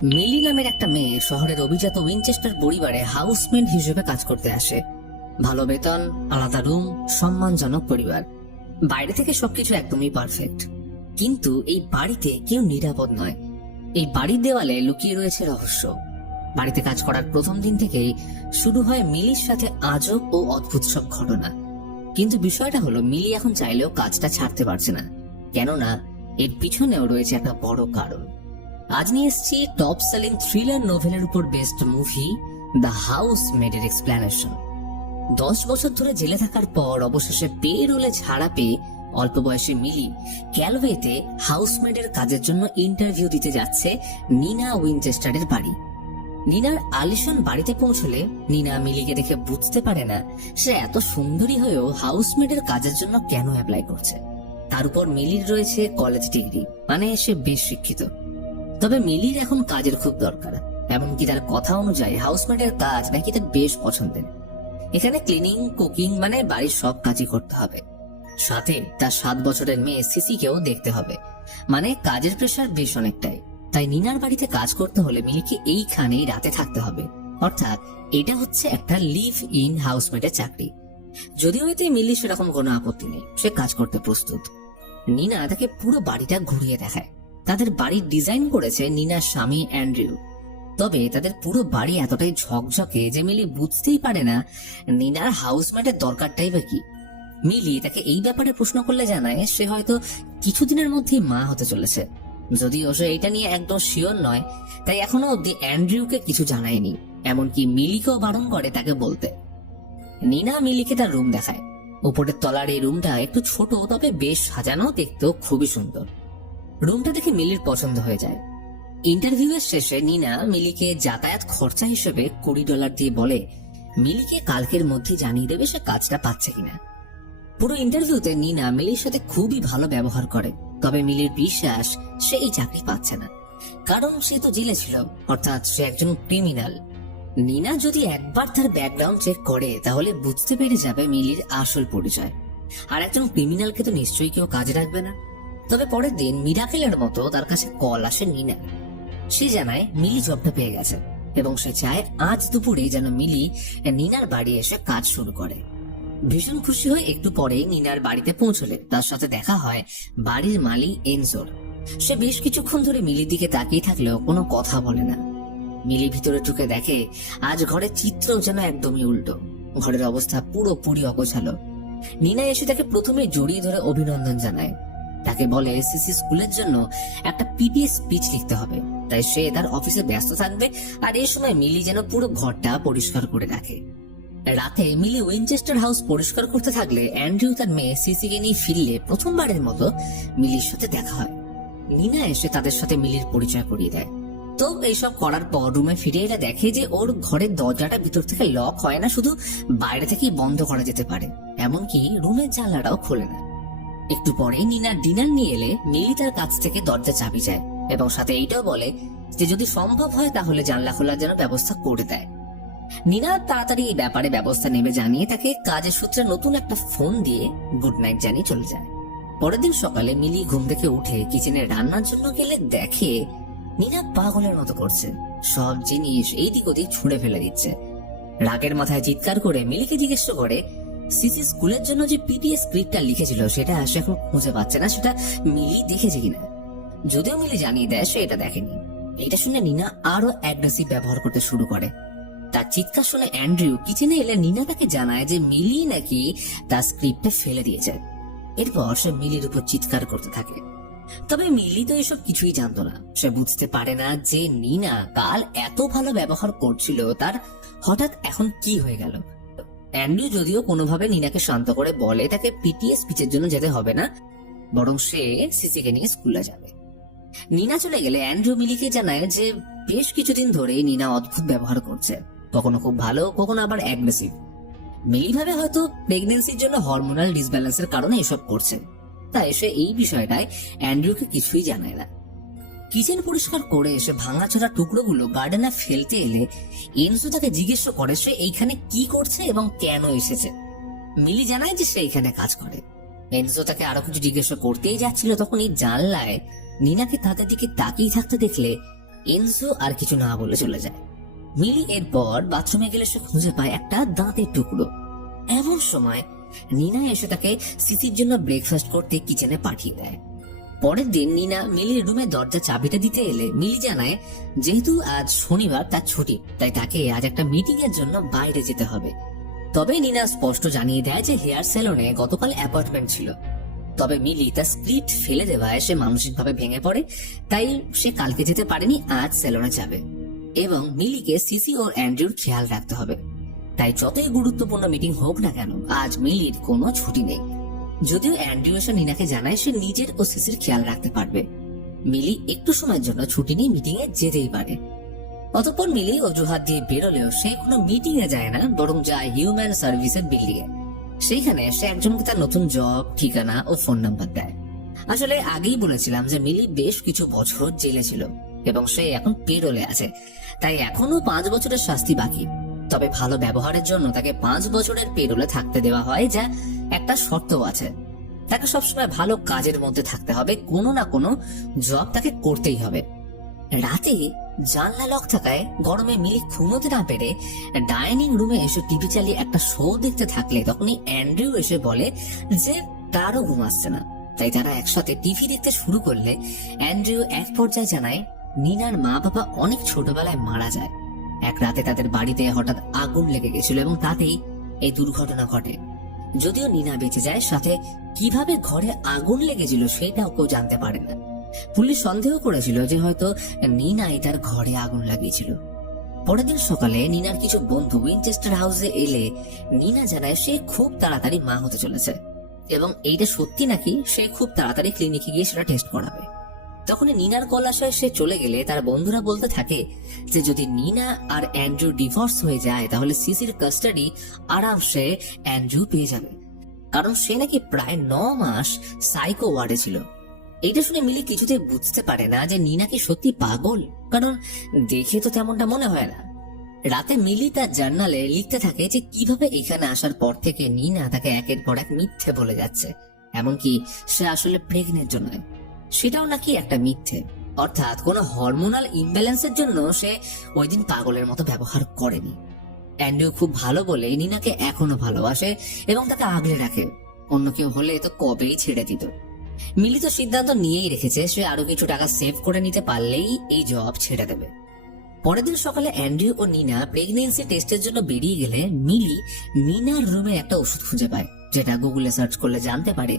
মিলি নামের একটা মেয়ে শহরের অভিজাত উইনচেস্টার পরিবারে হাউসমেট হিসেবে কাজ করতে আসে। ভালো বেতন, আলাদা রুম, সম্মানজনক পরিবার, বাইরে থেকে সবকিছু একদমই পারফেক্ট। কিন্তু এই বাড়িতে কেউ নিরাপদ নয়। এই বাড়ির দেওয়ালে লুকিয়ে রয়েছে রহস্য। বাড়িতে কাজ করার প্রথম দিন থেকেই শুরু হয় মিলির সাথে আজব ও অদ্ভুত সব ঘটনা। কিন্তু বিষয়টা হলো, মিলি এখন চাইলেও কাজটা ছাড়তে পারছে না, কেননা এর পিছনেও রয়েছে একটা বড় কারণ। আজ নিয়ে এসেছি টপ সেলিং থ্রিলার নোভেলের উপর বেস্ট মুভি দ্য হাউসমেডের এক্সপ্লেনেশন। 10 বছর ধরে জেলে থাকার পর অবশেষে পেরোলে ছাড়া পেয়ে অল্প বয়সে মিলি ক্যালওয়েতে হাউসমেডের কাজের জন্য ইন্টারভিউ দিতে যাচ্ছে নিনা উইনচেস্টারের বাড়ি। নিনার আলিশান বাড়িতে পৌঁছলে নিনা মিলিকে দেখে বুঝতে পারে না সে এত সুন্দরী হয়েও হাউসমেডের কাজের জন্য কেন অ্যাপ্লাই করছে। তার উপর মিলির রয়েছে কলেজ ডিগ্রি, মানে সে বেশ শিক্ষিত। তবে মিলির এখন কাজের খুব দরকার, এমনকি তার কথা অনুযায়ী হাউসমেটের কাজ নাকি তার বেশ পছন্দের। এখানে ক্লিনিং, কুকিং মানে বাড়ির সব কাজই করতে হবে। সাথে তার 7 বছরের মেয়ে সিসিকেও দেখতে হবে, মানে কাজের প্রেশার বেশ অনেকটাই। তাই নিনার বাড়িতে কাজ করতে হলে মিলিকে এইখানেই রাতে থাকতে হবে। অর্থাৎ এটা হচ্ছে একটা লিভ ইন হাউসমেটের চাকরি। যদিও এতে মিলি সেরকম কোনো আপত্তি নেই, সে কাজ করতে প্রস্তুত। নিনা তাকে পুরো বাড়িটা ঘুরিয়ে দেখায়। তাদের বাড়ির ডিজাইন করেছে নিনার স্বামী অ্যান্ড্রিউ। তবে তাদের পুরো বাড়ি এতটাই ঝকঝকে যে মিলি বুঝতেই পারে না নিনার হাউসমেটের দরকারটাই বা কি। মিলি তাকে এই ব্যাপারে প্রশ্ন করলে জানায় সে হয়তো কিছুদিনের মধ্যেই মা হতে চলেছে। যদিও সে এটা নিয়ে একদম শিওর নয়, তাই এখনো অব্দি অ্যান্ড্রিউকে কিছু জানায়নি, এমনকি মিলিকেও বারণ করে তাকে বলতে। নিনা মিলিকে তার রুম দেখায়। উপরের তলার এই রুমটা একটু ছোট, তবে বেশ সাজানো, দেখতেও খুবই সুন্দর। রুমটা দেখে মিলির পছন্দ হয়ে যায়। ইন্টারভিউয়ের শেষে নিনা মিলিকে যাতায়াত খরচা হিসেবে $20 দিয়ে বলে মিলিকে কালকের মধ্যে জানিয়ে দেবে সে কাজটা পাচ্ছে কিনা। পুরো ইন্টারভিউতে নিনা মিলির সাথে খুবই ভালো ব্যবহার করে। তবে মিলির বিশ্বাস সে এই চাকরি পাচ্ছে না, কারণ সে তো জেলে ছিল, অর্থাৎ সে একজন ক্রিমিনাল। নিনা যদি একবার তার ব্যাকগ্রাউন্ড চেক করে তাহলে বুঝতে পেরে যাবে মিলির আসল পরিচয়। আর একজন ক্রিমিনালকে তো নিশ্চয়ই কেউ কাজে রাখবে না। তবে পরের দিন মিরাকেলের মতো তার কাছে কল আসে নিনা। সে জানায় মিলি জবটা পেয়ে গেছে এবং সে চায় আজ দুপুরে যেন মিলি নিনার বাড়ি এসে কাজ শুরু করে। ভীষণ খুশি হয়ে একটু পরেই নিনার বাড়িতে পৌঁছলে তার সাথে দেখা হয় বাড়ির মালিক এনজোর। সে বেশ কিছুক্ষণ ধরে মিলির দিকে তাকিয়ে থাকলেও কোনো কথা বলে না। মিলি ভিতরে ঢুকে দেখে আজ ঘরের চিত্র যেন একদমই উল্টো। ঘরের অবস্থা পুরোপুরি অগোছালো। নিনা এসে তাকে প্রথমে জড়িয়ে ধরে অভিনন্দন জানায়। তাকে বলে সিসি স্কুলের জন্য একটা পিটিএ স্পিচ লিখতে হবে, তাই সে তার অফিসে ব্যস্ত থাকবে। আর এই সময় মিলি যেন পুরো ঘরটা পরিষ্কার করে রাখে। রাতে মিলি উইনচেস্টার হাউস পরিষ্কার করতে থাকলে অ্যান্ড্রিউ তার মেয়ে সিসিকে নিয়ে ফিরলে প্রথমবারের মতো মিলির সাথে দেখা হয়। নিনা এসে তাদের সাথে মিলির পরিচয় করিয়ে দেয়। তো এইসব করার পর রুমে ফিরে এলে দেখে যে ওর ঘরের দরজাটা ভিতর থেকে লক হয় না, শুধু বাইরে থেকেই বন্ধ করা যেতে পারে, এমনকি রুমের জানলাটাও খোলে না। একটু পরে নিনা ডিনার নিয়ে এলে মিলি তার কাছ থেকে দরজা চাবি চায় এবং সাথে এইটাও বলে যে যদি সম্ভব হয় তাহলে জানলা খোলার জন্য ব্যবস্থা করে দেয়। নিনা তাড়াতাড়ি এই ব্যাপারে ব্যবস্থা নেবে জানিয়ে তাকে কাজের সূত্রে নতুন একটা ফোন দিয়ে গুড নাইট জানিয়ে চলে যায়। পরের দিন সকালে মিলি ঘুম থেকে উঠে কিচেনে রান্নার জন্য গেলে দেখে নিনা পাগলের মতো করছে, সব জিনিস এইদিক ওদিক ছুঁড়ে ফেলে দিচ্ছে। রাগের মাথায় চিৎকার করে মিলিকে জিজ্ঞেস করে সিসি স্কুলের জন্য যে পিটিএ স্ক্রিপ্টটা লিখেছিল সেটা সে এখন খুঁজে পাচ্ছে না, সেটা মিলি দেখেছে কিনা। যদিও মিলি জানিয়ে দেয় সে এটা দেখেনি। এটা শুনে নিনা আরো অ্যাগ্রেসিভ ব্যবহার করতে শুরু করে। তার চিৎকার শুনে অ্যান্ড্রিউ কিচেনে এলে নিনা তাকে জানায় যে মিলি নাকি তার স্ক্রিপ্টে ফেলে দিয়েছে। এরপর সে মিলির উপর চিৎকার করতে থাকে। তবে মিলি তো এসব কিছুই জানতো না। সে বুঝতে পারে না যে নিনা কাল এত ভালো ব্যবহার করছিল, তার হঠাৎ এখন কি হয়ে গেল। অ্যান্ড্রিউ যদিও কোনোভাবে নিনাকে শান্ত করে বলে তাকে পিটিএ স্পিচের জন্য যেতে হবে না, বরং সে সিসিকে নিয়ে স্কুলে যাবে। নিনা চলে গেলে অ্যান্ড্রিউ মিলিকে জানায় যে বেশ কিছুদিন ধরে নিনা অদ্ভুত ব্যবহার করছে, কখনো খুব ভালো, কখনো আবার অ্যাগ্রেসিভ। মিলি ভাবে হয়তো প্রেগনেন্সির জন্য হরমোনাল ডিসব্যালেন্সের কারণে এসব করছে, তাই সে এই বিষয়টায় অ্যান্ড্রিউকে কিছুই জানায় না। কিচেন পরিষ্কার করে এসে ভাঙাচোরা টুকরোগুলো গার্ডেনে ফেলতে এলে এনজো তাকে জিজ্ঞেস করে সে এইখানে কি করছে এবং কেন এসেছে। মিলি জানায় যে সে এখানে কাজ করে। এনজো তাকে আরো কিছু জিজ্ঞেস করতেই যাচ্ছিল, তখন এই জানলায় নিনাকে তাদের দিকে তাকিয়ে থাকতে দেখলে এনজো আর কিছু না বলে চলে যায়। মিলি এরপর বাথরুমে গেলে সে খুঁজে পায় একটা দাঁতের টুকরো। এমন সময় নিনা এসে তাকে সিসির জন্য ব্রেকফাস্ট করতে কিচেনে পাঠিয়ে দেয়। পরের দিন নিনা মিলির রুমে দরজা চাবিটা দিতে এলে মিলি জানায় যেহেতু আজ শনিবার তার ছুটি, তাই তাকে আজ একটা মিটিং এর জন্য বাইরে যেতে হবে। তবে নিনা স্পষ্ট জানিয়ে দেয় যে হেয়ার সেলুনে গতকাল অ্যাপয়েন্টমেন্ট ছিল। তবে মিলি তার স্ক্রিপ্ট ফেলে দেওয়ায় সে মানসিকভাবে ভেঙে পড়ে, তাই সে কালকে যেতে পারেনি, আজ সেলুনে যাবে। এবং মিলিকে সিসি ও অ্যান্ড্রুর খেয়াল রাখতে হবে, তাই যতই গুরুত্বপূর্ণ মিটিং হোক না কেন আজ মিলির কোনো ছুটি নেই। যদিও অ্যান্ড্রু এসে নিনাকে জানায় সে নিজের ও সিসির খেয়াল রাখতে পারবে, মিলি একটু সময়ের জন্য ছুটি নিয়ে মিটিং এ যেতেই পারে। অতঃপর মিলি অজুহাত দিয়ে বেরোলেও সে কোনো মিটিং এ যায় না, বরং যায় হিউম্যান সার্ভিসের বিল্ডিং এ। সেইখানে সে একজনকে তার নতুন জব, ঠিকানা ও ফোন নাম্বার দেয়। আসলে আগেই বলেছিলাম যে মিলি বেশ কিছু বছর জেলে ছিল এবং সে এখন পেরোলে আছে, তাই এখনো 5 বছরের শাস্তি বাকি। তবে ভালো ব্যবহারের জন্য তাকে 5 বছরের পেরোলে থাকতে দেওয়া হয়, যা একটা শর্তও আছে। তাকে সবসময় ভালো কাজের মধ্যে থাকতে হবে, কোনো না কোনো জব তাকে করতেই হবে। রাতে জানলা লক থাকায় গরমে মিলি ঘুমোতে না পেরে ডাইনিং রুমে এসে টিভি চালিয়ে একটা শো দেখতে থাকলে তখনই অ্যান্ড্রু এসে বলে যে তারও ঘুম আসছে না, তাই তারা একসাথে টিভি দেখতে শুরু করলে অ্যান্ড্রু এক পর্যায়ে জানায় নিনার মা বাবা অনেক ছোটবেলায় মারা যায়। এক রাতে তাদের বাড়িতে হঠাৎ আগুন লেগে গেছিল এবং তাতেই এই দুর্ঘটনা ঘটে। যদিও নিনা বেঁচে যায়, সাথে কিভাবে ঘরে আগুন লেগেছিল সেটাও কেউ জানতে পারে না। পুলিশ সন্দেহ করেছিল যে হয়তো নিনাই তার ঘরে আগুন লাগিয়েছিল। পরের দিন সকালে নিনার কিছু বন্ধু উইনচেস্টার হাউসে এলে নিনা জানায় সে খুব তাড়াতাড়ি মা হতে চলেছে এবং এইটা সত্যি নাকি সে খুব তাড়াতাড়ি ক্লিনিকে গিয়ে সেটা টেস্ট করাবে। তখন নিনার গলাশয় সে চলে গেলে তার বন্ধুরা বলতে থাকে যে যদি নিনা আর অ্যান্ড্রু ডিভোর্স হয়ে যায় তাহলে সিসির কাস্টাডি আরামসে অ্যান্ড্রু পেয়ে যাবে, কারণ সে নাকি প্রায় 9 মাস সাইকো ওয়ার্ডে ছিল। এটা শুনে মিলি কিছুতেই বুঝতে পারে না যে নিনা কি সত্যি পাগল, কারণ দেখে তো তেমনটা মনে হয় না। রাতে মিলি তার জার্নালে লিখতে থাকে যে কিভাবে এখানে আসার পর থেকে নিনা তাকে একের পর এক মিথ্যে বলে যাচ্ছে, এমনকি সে আসলে প্রেগনেন্ট নয় সেটাও নাকি একটা মিথ্যে। অর্থাৎ কোনো হরমোনাল ইমব্যালেন্সের জন্য সে ওই দিন পাগলের মতো ব্যবহার করেনি। অ্যান্ড্রু খুব ভালো বলে নিনাকে এখনো ভালোবাসে এবং তাকে আগলে রাখে, অন্য কেউ হলে তো কবেই ছেড়ে দিত। মিলি তো সিদ্ধান্ত নিয়েই রেখেছে সে আরো কিছু টাকা সেভ করে নিতে পারলেই এই জব ছেড়ে দেবে। পরের দিন সকালে অ্যান্ড্রু ও নিনা প্রেগনেন্সি টেস্টের জন্য বেরিয়ে গেলে মিলি নিনার রুমে একটা ওষুধ খুঁজে পায়, যেটা গুগলে সার্চ করলে জানতে পারে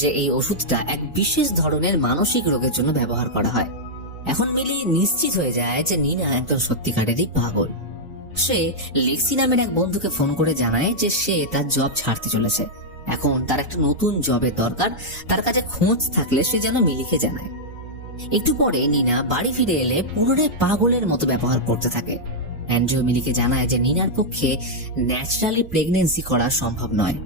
যে এই ওষুধটা এক বিশেষ ধরনের মানসিক রোগের জন্য ব্যবহার করা হয়। এখন মিলি নিশ্চিত হয়ে যায় যে নিনা একজন সত্যিকারেরই পাগল। সে লেক্সি নামের এক বন্ধুকে ফোন করে জানায় যে সে তার জব ছাড়তে চলেছে, এখন তার একটা নতুন জবের দরকার, তার কাছে খোঁজ থাকলে সে যেন মিলিকে জানায়। একটু পরে নিনা বাড়ি ফিরে এলে পুনরায় পাগলের মতো ব্যবহার করতে থাকে। অ্যান্ড্রু মিলিকে জানায় যে নিনার পক্ষে ন্যাচারালি প্রেগনেন্সি করা সম্ভব নয়।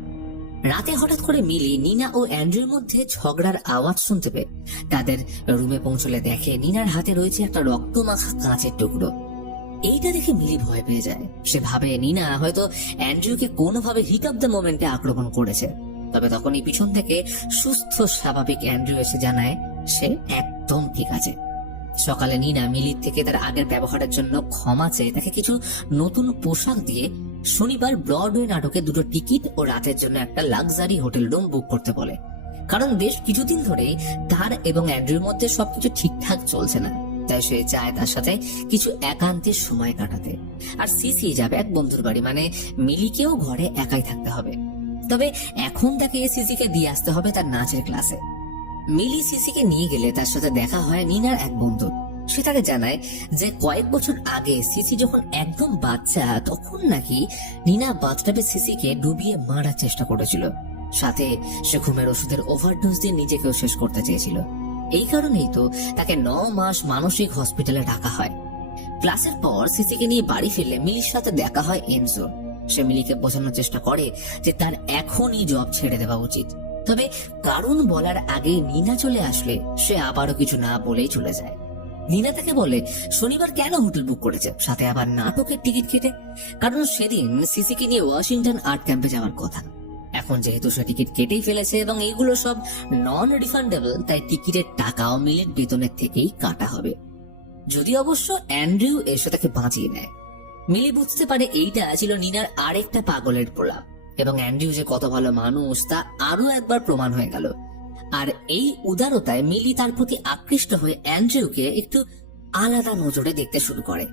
রাতে হঠাৎ করে মিলি নিনা ও অ্যান্ড্রুর মধ্যে ঝগড়ার আওয়াজ শুনতে পেয়ে তাদের রুমে পৌঁছলে দেখে নিনার হাতে রয়েছে একটা রক্তমাখা কাঁচের টুকরো। এইটা দেখে মিলি ভয় পেয়ে যায়। সে ভাবে নিনা হয়তো অ্যান্ড্রুকে কোনোভাবে হিট অফ দ্য মোমেন্টে আক্রমণ করেছে। তবে তখনই পিছন থেকে সুস্থ স্বাভাবিক অ্যান্ড্রু এসে জানায় সে একদম ঠিক আছে। সকালে নিনা মিলির থেকে তার আগের ব্যবহারের জন্য ক্ষমা চেয়ে তাকে কিছু নতুন পোশাক দিয়ে শনিবার ব্রডওয়ে নাটকে 2টো টিকিট ও রাতের জন্য একটা লাক্সারি হোটেল রুম বুক করতে বলে, কারণ বেশ কিছুদিন ধরেই তার এবং অ্যান্ড্রুর মধ্যে সবকিছু ঠিকঠাক চলছে না। তাই সে চায় তার সাথে কিছু একান্তের সময় কাটাতে। আর সিসি যাবে এক বন্ধুর বাড়ি, মানে মিলিকেও ঘরে একাই থাকতে হবে। তবে এখন তাকে সিসিকে দিয়ে আসতে হবে তার নাচের ক্লাসে। মিলি সিসিকে নিয়ে গেলে তার সাথে দেখা হয় নিনার এক বন্ধু। সে তাকে জানায় যে কয়েক বছর আগে সিসি যখন একদম বাচ্চা তখন নাকি নিনা বাথটাবে সিসিকে ডুবিয়ে মারার চেষ্টা করেছিল, সাথে সে ঘুমের ওষুধের ওভারডোজ দিয়ে নিজেকেও শেষ করতে চেয়েছিল। এই কারণেই তো তাকে 9 মাস মানসিক হসপিটালে রাখা হয়। ক্লাসের পর সিসিকে নিয়ে বাড়ি ফিরলে মিলির সাথে দেখা হয় এনজো। সে মিলিকে বোঝানোর চেষ্টা করে যে তার এখনই জব ছেড়ে দেওয়া উচিত, তবে কারণ বলার আগে নিনা চলে আসলে সে আবারও কিছু না বলেই চলে যায়। নিনা তাকে বলে শনিবার কেন হোটেল বুক করেছে, সাথে আবার নাটকের টিকিট কেটে, কারণ সেদিন সিসিকে নিয়ে ওয়াশিংটন আর্ট ক্যাম্পে যাওয়ার কথা। এখন যেহেতু সে টিকিট কেটেই ফেলেছে এবং এইগুলো সব নন রিফান্ডেবল, তাই টিকিটের টাকাও মিলির বেতনের থেকেই কাটা হবে। যদি অবশ্য অ্যান্ড্রিউ এসে তাকে বাঁচিয়ে নেয়। মিলি বুঝতে পারে এইটা ছিল নিনার আরেকটা পাগলের প্রলাপ, এবং অ্যান্ড্রিউ যে কত ভালো মানুষ তা আরো একবার প্রমাণ হয়ে গেল। আর এই উদারতায় মিলি তার প্রতি আকৃষ্ট হয়ে অ্যান্ড্রিউকে একটু আলাদা নজরে দেখতে শুরু করে।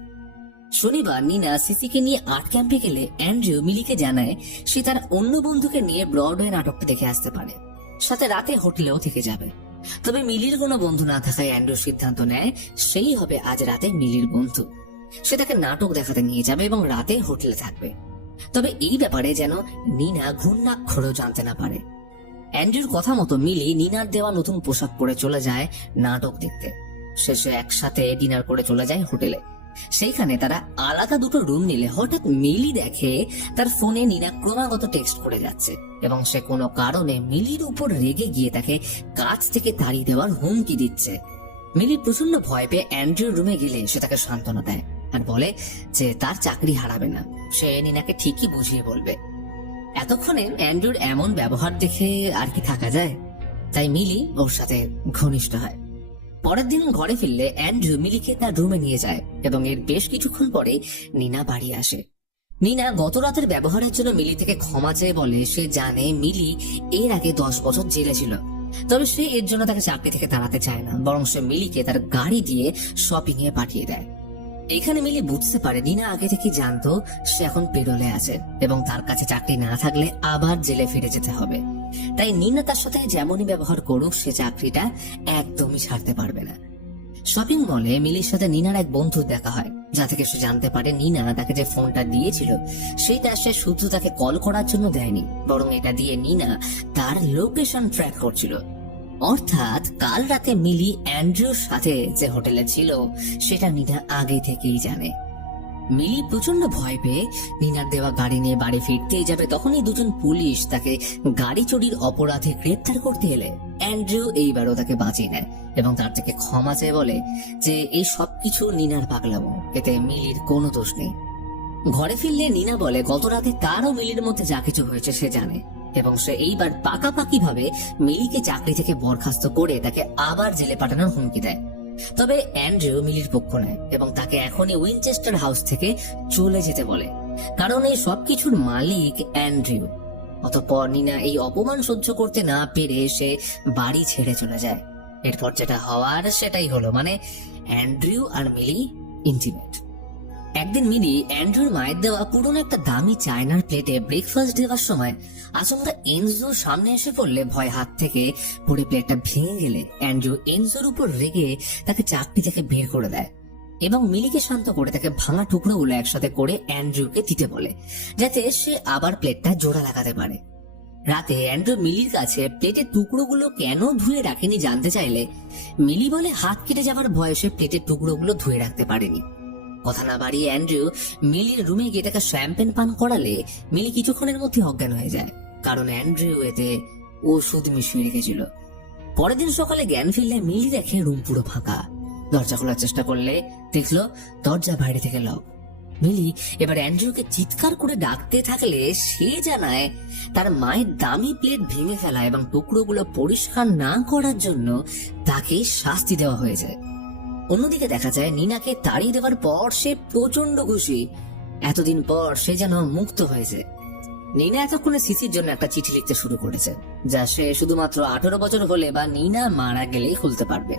শনিবার নিনা সিসিকে নিয়ে আর্ট ক্যাম্পে গেলে অ্যান্ড্রিউ মিলিকে জানায় সে তার অন্য বন্ধুকে নিয়ে ব্রডওয়ে নাটকটা দেখে আসতে পারে, সাথে রাতে হোটেলেও থেকে যাবে। তবে মিলির কোনো বন্ধু না থাকায় অ্যান্ড্রিউ সিদ্ধান্ত নেয় সেই হবে আজ রাতে মিলির বন্ধু। সে তাকে নাটক দেখাতে নিয়ে যাবে এবং রাতে হোটেলে থাকবে। তবে এই ব্যাপারে যেন নিনা ঘূর্ণাক্ষরেও জানতে না পারে। অ্যান্ড্রিউর কথা মতো মিলি নিনার দেওয়া নতুন পোশাক পরে চলে যায় নাটক দেখতে। শেষে একসাথে ডিনার করে চলে যায় হোটেলে। সেইখানে তারা আলাদা দুটো রুম নিলে হঠাৎ মিলি দেখে তার ফোনে নিনা ক্রমাগত টেক্সট করে যাচ্ছে, এবং সে কোনো কারণে মিলির উপর রেগে গিয়ে তাকে কাজ থেকে তাড়িয়ে দেওয়ার হুমকি দিচ্ছে। মিলি প্রচন্ড ভয় পেয়ে অ্যান্ড্রিউর রুমে গেলে সে তাকে সান্ত্বনা দেয় আর বলে যে তার চাকরি হারাবে না, সে নিনাকে ঠিকই বুঝিয়ে বলবে। এতক্ষণে অ্যান্ড্রিউর এমন ব্যবহার দেখে আর কি থাকা যায়, তাই মিলি ওর সাথে ঘনিষ্ঠ হয়। পরের দিন ঘরে ফিরলে অ্যান্ড্রিউ মিলিকে তার রুমে নিয়ে যায়, এবং এর বেশ কিছুক্ষণ পরে নিনা বাড়ি আসে। নিনা গত রাতের ব্যবহারের জন্য মিলি থেকে ক্ষমা চেয়ে বলে সে জানে মিলি এর আগে 10 বছর জেলে ছিল, তবে সে এর জন্য তাকে চাকরি থেকে তাড়াতে চায় না, বরং সে মিলিকে তার গাড়ি দিয়ে শপিং এ পাঠিয়ে দেয়। এখানে মিলি বুঝতে পারে নিনা আগে থেকে জানতো সে এখন পেরোলে আছে এবং তার কাছে চাকরি না থাকলে আবার জেলে ফিরে যেতে হবে। তাই নিনা তার সাথে যেমনই ব্যবহার করুক সে চাকরিটা একদমই ছাড়তে পারবে না। শপিং মলে মিলির সাথে নিনার এক বন্ধুর দেখা হয়, যা থেকে সে জানতে পারে নিনা তাকে যে ফোনটা দিয়েছিল সেটা সে শুধু তাকে কল করার জন্য দেয়নি, বরং এটা দিয়ে নিনা তার লোকেশন ট্র্যাক করছিল। অর্থাৎ কাল রাতে মিলি অ্যান্ড্রিউর সাথে যে হোটেলে ছিল সেটা নিনা আগে থেকেই জানে। মিলি প্রচন্ড ভয় পেয়ে নিনার দেওয়া গাড়ি নিয়ে বাড়ি ফিরতেই যাবে, তখনই দুজন পুলিশ তাকে গাড়ি চুরির অপরাধে গ্রেপ্তার করতে এলে অ্যান্ড্রিউ এইবারও তাকে বাঁচিয়ে নেয় এবং তার থেকে ক্ষমা চেয়ে বলে যে এই সবকিছু নিনার পাগলামো, এতে মিলির কোনো দোষ নেই। ঘরে ফিরলে নিনা বলে গত রাতে তারও মিলির মধ্যে যা কিছু হয়েছে সে জানে, এবং সে এইবার পাকাপাকি ভাবে মিলিকে চাকরি থেকে বরখাস্ত করে তাকে আবার জেলে পাঠানোর হুমকি দেয়। তবে অ্যান্ড্রিউ মিলির পক্ষ নেয় এবং তাকে এখনই উইনচেস্টার হাউস থেকে চলে যেতে বলে, কারণ এই সবকিছুর মালিক অ্যান্ড্রিউ। অতঃপর নিনা এই অপমান সহ্য করতে না পেরে সে বাড়ি ছেড়ে চলে যায়। এরপর যেটা হওয়ার সেটাই হলো, মানে অ্যান্ড্রিউ আর মিলি ইন্টিমেট। একদিন মিলি অ্যান্ড্রিউর মায়ের দেওয়া পুরনো একটা দামি চায়নার প্লেটে ব্রেকফাস্ট দেওয়ার সময় আচমকা এনজোর সামনে এসে পড়লে ভয় হাত থেকে পড়ে প্লেটটা ভেঙে গেলে অ্যান্ড্রিউ এনজোর উপর রেগে তাকে চাকরি থেকে বের করে দেয় এবং মিলিকে শান্ত করে তাকে ভাঙা টুকরোগুলো একসাথে করে অ্যান্ড্রিউকে দিতে বলে, যাতে সে আবার প্লেটটা জোড়া লাগাতে পারে। রাতে অ্যান্ড্রিউ মিলির কাছে প্লেটের টুকরোগুলো কেন ধুয়ে রাখেনি জানতে চাইলে মিলি বলে হাত কেটে যাওয়ার ভয়ে সে প্লেটের টুকরোগুলো ধুয়ে রাখতে পারেনি। কথা না বাড়িয়ে অ্যান্ড্রিউ মিলির রুমে গিয়ে তাকে শ্যাম্পেন পান করালে মিলি কিছুক্ষণের মধ্যে অজ্ঞান হয়ে যায়, কারণ অ্যান্ড্রিউ এতে ওষুধ মিশিয়ে রেখেছিল। পরের দিন সকালে জ্ঞান ফিরলে মিলি দেখে রুম পুরো ফাঁকা। দরজা খোলার চেষ্টা করলে দেখলো দরজা বাইরে থেকে লক। মিলি এবার অ্যান্ড্রিউকে চিৎকার করে ডাকতে থাকলে সে জানায় তার মায়ের দামি প্লেট ভেঙে ফেলা এবং টুকরোগুলো পরিষ্কার না করার জন্য তাকে শাস্তি দেওয়া হয়েছে। অন্যদিকে দেখা যায় নিনাকে তাড়িয়ে দেওয়ার পর সে প্রচন্ড খুশি, এতদিন পর সে যেন মুক্ত হয়েছে। নিনা এতক্ষণে সিসির জন্য একটা চিঠি লিখতে শুরু করেছে, যা সে শুধুমাত্র 18 বছর হলে বা নিনা মারা গেলেই খুলতে পারবে।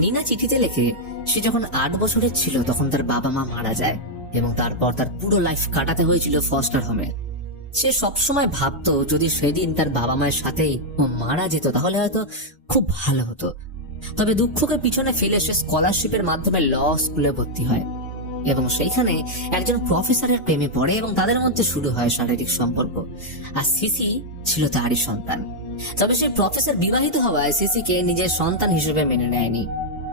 নিনা চিঠিতে লেখে সে যখন 8 বছরের ছিল তখন তার বাবা মা মারা যায় এবং তারপর তার পুরো লাইফ কাটাতে হয়েছিল ফস্টার হোমে। সে সবসময় ভাবতো যদি সেদিন তার বাবা মায়ের সাথেই ও মারা যেত তাহলে হয়তো খুব ভালো হতো। তবে দুঃখকে পিছনে ফেলে সে স্কলারশিপের মাধ্যমে ল স্কুলে ভর্তি হয় এবং সেইখানে একজন প্রফেসরের প্রেমে পড়ে এবং তাদের মধ্যে শুরু হয় শারীরিক সম্পর্ক। আর সিসি ছিল তারই সন্তান। তবে সেই প্রফেসর বিবাহিত হওয়ায় সিসিকে নিজের সন্তান হিসেবে মেনে নেয়নি।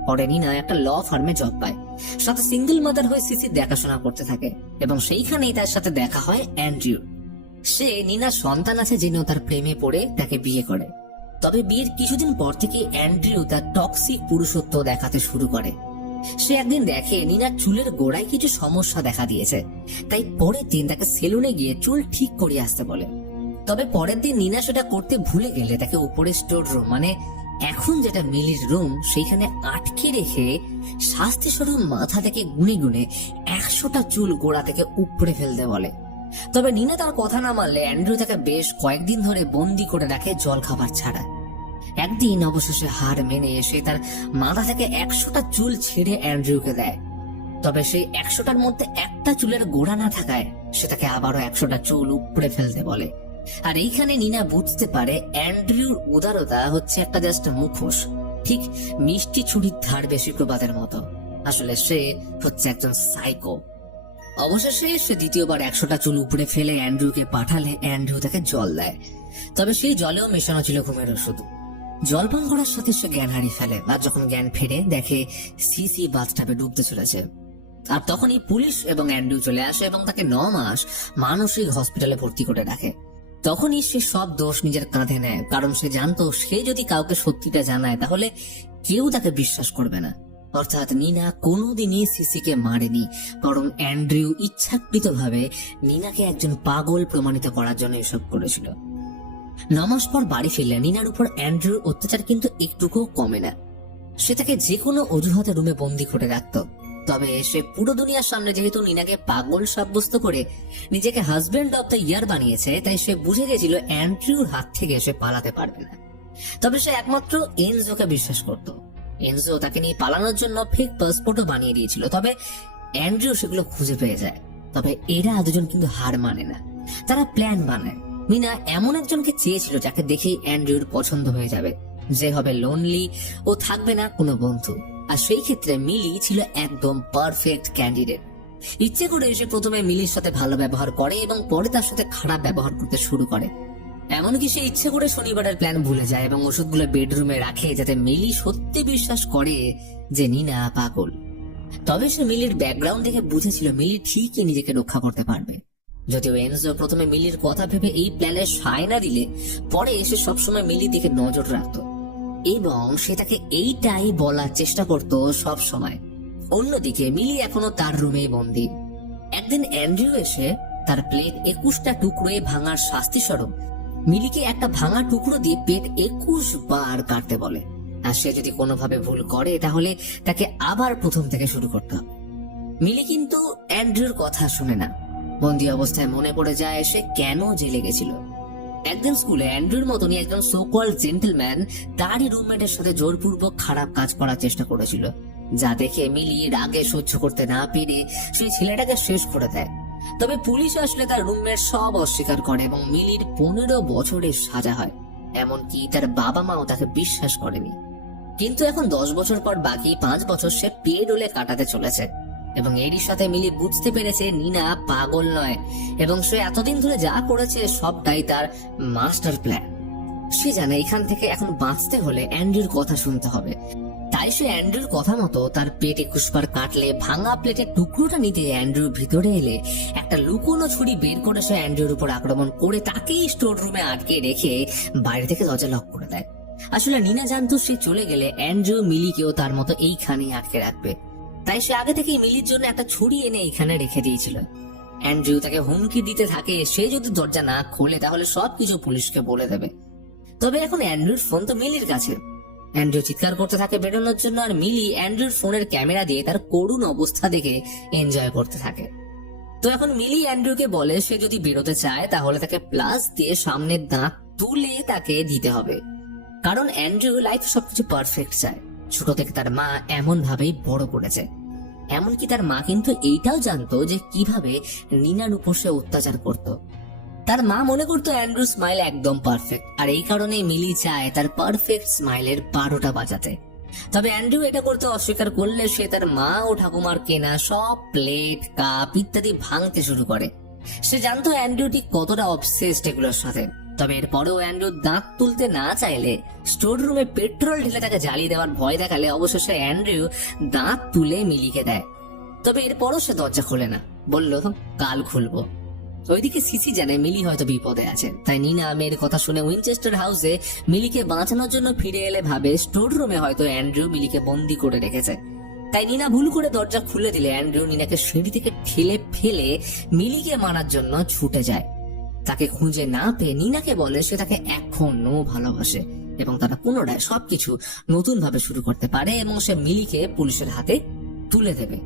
পরে নিনা একটা ল ফার্মে জব পায়, সাথে সিঙ্গেল মাদার হয়ে সিসির দেখাশোনা করতে থাকে এবং সেইখানেই তার সাথে দেখা হয় অ্যান্ড্রিউ। সে নিনার সন্তান আছে জেনেও তার প্রেমে পড়ে তাকে বিয়ে করে। তবে বিয়ের কিছুদিন পর থেকে অ্যান্ড্রিউ তার টক্সিক পুরুষত্ব দেখাতে শুরু করে। সে একদিন দেখে নিনার চুলের গোড়ায় কিছু সমস্যা দেখা দিয়েছে, তাই পরের দিন তাকে সেলুনে গিয়ে চুল ঠিক করে আসতে বলে। তবে পরের দিন নিনা সেটা করতে ভুলে গেলে তাকে উপরে স্টোর রুম, মানে এখন যেটা মিলির রুম, সেইখানে আটকে রেখে শাস্তি স্বরূপ মাথা থেকে গুনে গুনে 100টা চুল গোড়া থেকে উপড়ে ফেলতে বলে। তবে নিনা তার কথা না মানলে অ্যান্ড্রু তাকে বেশ কয়েকদিন ধরে বন্দি করে রাখে জল খাবার ছাড়া। একদিন অবশেষে হার মেনে এসে তার মাথা থেকে 100টা চুল ছিঁড়ে অ্যান্ড্রুকে দেয়। তবে সেই 100টার মধ্যে একটা চুলের গোড়া না থাকায় সে তাকে আবারও 100টা চুল উপড়ে ফেলতে বলে। আর এইখানে নিনা বুঝতে পারে অ্যান্ড্রুর উদারতা হচ্ছে একটা জাস্ট মুখোশ, ঠিক মিষ্টি ছুরির ধার বেশি প্রবাদের মতো। আসলে সে হচ্ছে একজন সাইকো। অবশেষে সে দ্বিতীয়বার 100টা চুল উপড়ে ফেলে অ্যান্ড্রুকে পাঠালে অ্যান্ড্রু তাকে জল দেয়। তবে সেই জলেও মেশানো ছিল ঘুমের ওষুধ। জল পান করার সাথে সে জ্ঞান হারিয়ে ফেলে, আর যখন জ্ঞান ফেরে দেখে সিসি বাথটাবে ডুবতে চলেছে। আর তখনই পুলিশ এবং অ্যান্ড্রু চলে আসে এবং তাকে 9 মাস মানসিক হসপিটালে ভর্তি করে রাখে। তখনই সে সব দোষ নিজের কাঁধে নেয়, কারণ সে জানতো সে যদি কাউকে সত্যিটা জানায় তাহলে কেউ তাকে বিশ্বাস করবে না। অর্থাৎ নিনা কোনোদিনই সিসিকে মারেনি, বরং অ্যান্ড্রু ইচ্ছাকৃতভাবে নিনাকে একজন পাগল প্রমাণিত করার জন্য এসব করেছিল। 9 মাস পর বাড়ি ফিরলে নিনার উপর অ্যান্ড্রুর অত্যাচার কিন্তু একটুকুও কমে না। সে তাকে যে কোনো অজুহাতে রুমে বন্দি করে রাখত। তবে সে পুরো দুনিয়ার সামনে যেহেতু নিনাকে পাগল সাব্যস্ত করে নিজেকে হাজবেন্ড অফ দ্য ইয়ার বানিয়েছে, তাই সে বুঝে গেছিল অ্যান্ড্রুর হাত থেকে সে পালাতে পারবে না। তবে সে একমাত্র এনজোকে বিশ্বাস করত। এনজো তাকে নিয়ে পালানোর জন্য ফেক পাসপোর্টও বানিয়ে দিয়েছিল। তবে অ্যান্ড্রু সেগুলো খুঁজে পেয়ে যায়। তবে এরা দুজন কিন্তু হার মানে না, তারা প্ল্যান বানায়। নিনা এমন একজনকে চেয়েছিল যাকে দেখেই অ্যান্ড্রুর পছন্দ হয়ে যাবে, যে হবে লোনলি ও থাকবে না কোনো বন্ধু। আর সেই ক্ষেত্রে মিলি ছিল একদম পারফেক্ট ক্যান্ডিডেট। ইচ্ছে করে সে প্রথমে মিলির সাথে ভালো ব্যবহার করে এবং পরে তার সাথে খারাপ ব্যবহার করতে শুরু করে। এমনকি সে ইচ্ছে করে শনিবারের প্ল্যান ভুলে যায় এবং ওষুধগুলো বেডরুমে রাখে, যাতে মিলি সত্যি বিশ্বাস করে যে নিনা পাগল। তবে সে মিলির ব্যাকগ্রাউন্ড দেখে বুঝেছিল মিলি ঠিকই নিজেকে রক্ষা করতে পারবে। যদিও এনজো প্রথমে মিলির কথা ভেবে এই প্ল্যানে সায় না দিলে পরে এসে সবসময় মিলির দিকে নজর রাখত এবং সে তাকে এইটাই বলার চেষ্টা করত সব সময়। অন্যদিকে মিলি এখনো তার রুমেই বন্দী। একদিন অ্যান্ড্রু এসে তার প্লেট 21টা টুকরোয় ভাঙার শাস্তি স্বরূপ মিলিকে একটা ভাঙা টুকরো দিয়ে পেট 21 বার কাটতে বলে। আর সে যদি কোনোভাবে ভুল করে তাহলে তাকে আবার প্রথম থেকে শুরু করতে হবে। মিলি কিন্তু অ্যান্ড্রুর কথা শুনে না। বন্দী অবস্থায় মনে পড়ে যায় সে কেন জেলে গেছিল। একদিন স্কুলে অ্যান্ড্রুর মতনই একজন সো কল্ড জেন্টলম্যান তারই রুমমেটের সাথে জোরপূর্বক খারাপ কাজ করার চেষ্টা করেছিল, যা দেখে মিলি রাগে সহ্য করতে না পেরে সেই ছেলেটাকে শেষ করে দেয়। তবে পুলিশ আসলে তার রুমমেট সব অস্বীকার করে এবং মিলির 15 বছরের সাজা হয়। এমনকি তার বাবা মাও তাকে বিশ্বাস করেনি। কিন্তু এখন 10 বছর পর বাকি 5 বছর সে পেডোলে কাটাতে চলেছে এবং এরই সাথে মিলি বুঝতে পেরেছে নিনা পাগল নয় এবং সে এতদিন ধরে যা করেছে সবটাই তার মাস্টার প্ল্যান। সে জানে এখান থেকে এখন বাঁচতে হলে অ্যান্ড্রুর কথা শুনতে হবে। তাই সে অ্যান্ড্রুর কথা মতো তার পেট 21 বার কাটলে ভাঙা প্লেটের টুকরোটা নিতে অ্যান্ড্রুর ভিতরে এলে একটা লুকোনো ছুরি বের করে সে অ্যান্ড্রুর উপর আক্রমণ করে তাকেই স্টোর রুমে আটকে রেখে বাইরে থেকে দরজা লক করে দেয়। আসলে নিনা জানতো সে চলে গেলে অ্যান্ড্রু মিলিকেও তার মতো এইখানেই আটকে রাখবে, তাই সে আগে থেকেই মিলির জন্য একটা ছুরি এনে এখানে রেখে দিয়েছিল। অ্যান্ড্রু তাকে হুমকি দিতে থাকে সে যদি দরজা না খোলে তাহলে সবকিছু পুলিশকে বলে দেবে। তবে এখন অ্যান্ড্রুর ফোন তো মিলির কাছে। অ্যান্ড্রু চিৎকার করতে থাকে বেরোনোর জন্য, আর মিলি অ্যান্ড্রুর ফোনের ক্যামেরা দিয়ে তার করুণ অবস্থা দেখে এনজয় করতে থাকে। তো এখন মিলি অ্যান্ড্রুকে বলে সে যদি বেরোতে চায় তাহলে তাকে প্লাস দিয়ে সামনের দাঁত তুলে তাকে দিতে হবে, কারণ অ্যান্ড্রু লাইফ সবকিছু পারফেক্ট চায়। ছোট থেকে তার মা এমন ভাবেই বড় করেছে। এমনকি তার মা কিন্তু এইটাও জানতো যে কিভাবে নিনার উপর সে অত্যাচার করত। তার মা মনে করতো অ্যান্ড্রু স্মাইল একদম পারফেক্ট, আর এই কারণে মিলি চায় তার পারফেক্ট স্মাইলের 12টা বাজাতে। তবে অ্যান্ড্রু এটা করতে অস্বীকার করলে সে তার মা ও ঠাকুমার কেনা সব প্লেট কাপ ইত্যাদি ভাঙতে শুরু করে। সে জানতো অ্যান্ড্রু ঠিক কতটা অবসেসড এগুলোর সাথে। তবে এরপরেও অ্যান্ড্রু দাঁত তুলতে না চাইলে স্টোর রুমে পেট্রোল ঢেলে তাকে জ্বালিয়ে দেওয়ার ভয় দেখালে অবশেষে অ্যান্ড্রু দাঁত তুলে মিলিকে দেয়। তবে এরপরও সে দরজা খোলে না, বলল কাল খুলবো। ওইদিকে সিসি জানে মিলি হয়তো বিপদে আছে, তাই নিনা মেয়ের কথা শুনে উইনচেস্টার হাউসে মিলিকে বাঁচানোর জন্য ফিরে এলে ভাবে স্টোর রুমে হয়তো অ্যান্ড্রু মিলিকে বন্দি করে রেখেছে। তাই নিনা ভুল করে দরজা খুলে দিলে অ্যান্ড্রু নিনাকে সিঁড়ি থেকে ঠেলে ফেলে মিলিকে মারার জন্য ছুটে যায়। তাকে খুঁজে না পেয়ে নিনাকে বলে সে তাকে এখনো ভালোবাসে এবং তারা পুনরায় সবকিছু নতুন ভাবে শুরু করতে পারে এবং সে মিলিকে পুলিশের হাতে তুলে দেবে।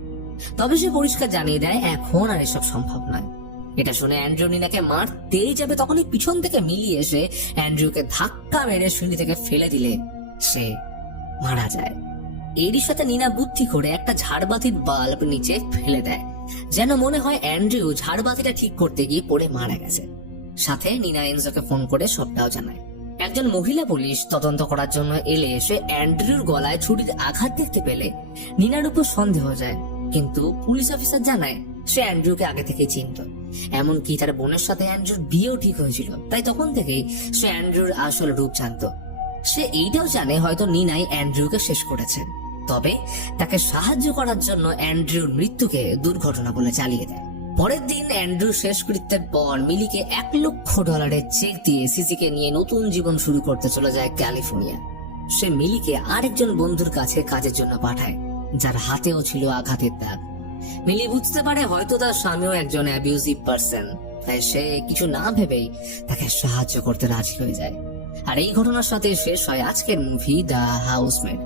তবে সে পরিষ্কার জানিয়ে দেয় এখন আর এসব সম্ভব নয়। এটা শুনে অ্যান্ড্রু নিনাকে মারতেই যাবে, তখনই পিছন থেকে মিলি এসে অ্যান্ড্রুকে ধাক্কা মেরে সিঁড়ি থেকে ফেলে দিলে সে মারা যায়। এরই সাথে নিনা বুদ্ধি করে একটা ঝাড়বাতির বাল্ব নিচে ফেলে দেয়, যেন মনে হয় অ্যান্ড্রু ঝাড়বাতিটা ঠিক করতে গিয়ে পড়ে মারা গেছে। সাথে নিনা এনজোকে ফোন করে সবটাও জানায়। একজন মহিলা পুলিশ তদন্ত করার জন্য এলে এসে অ্যান্ড্রুর গলায় ছুরির আঘাত দেখতে পেলে নিনার উপর সন্দেহ যায়, কিন্তু পুলিশ অফিসার জানায় সে অ্যান্ড্রুকে আগে থেকে চিনত। এমনকি তার বোনের সাথে অ্যান্ড্রুর বিয়েও ঠিক হয়েছিল, তাই তখন থেকেই সে অ্যান্ড্রুর আসল রূপ জানত। সে এইটাও জানে হয়তো নিনাই অ্যান্ড্রুকে শেষ করেছে, তবে তাকে সাহায্য করার জন্য অ্যান্ড্রুর মৃত্যুকে দুর্ঘটনা বলে চালিয়ে দেয়। পরের দিন অ্যান্ড্রু শেষকৃত্যের পর মিলিকে $1 লক্ষ চেক দিয়ে সিসিকে নিয়ে নতুন জীবন শুরু করতে চলে যায় ক্যালিফোর্নিয়া। সে মিলিকে আরেকজন বন্ধুর কাছে কাজের জন্য পাঠায়, যার হাতেও ছিল আঘাতের দাগ। মিলি বুঝতে পারে হয়তো তার স্বামীও একজন অ্যাবিউজিভ পার্সন, তাই সে কিছু না ভেবেই তাকে সাহায্য করতে রাজি হয়ে যায়। আর এই ঘটনার সাথে শেষ হয় আজকের মুভি দ্য হাউসমেড।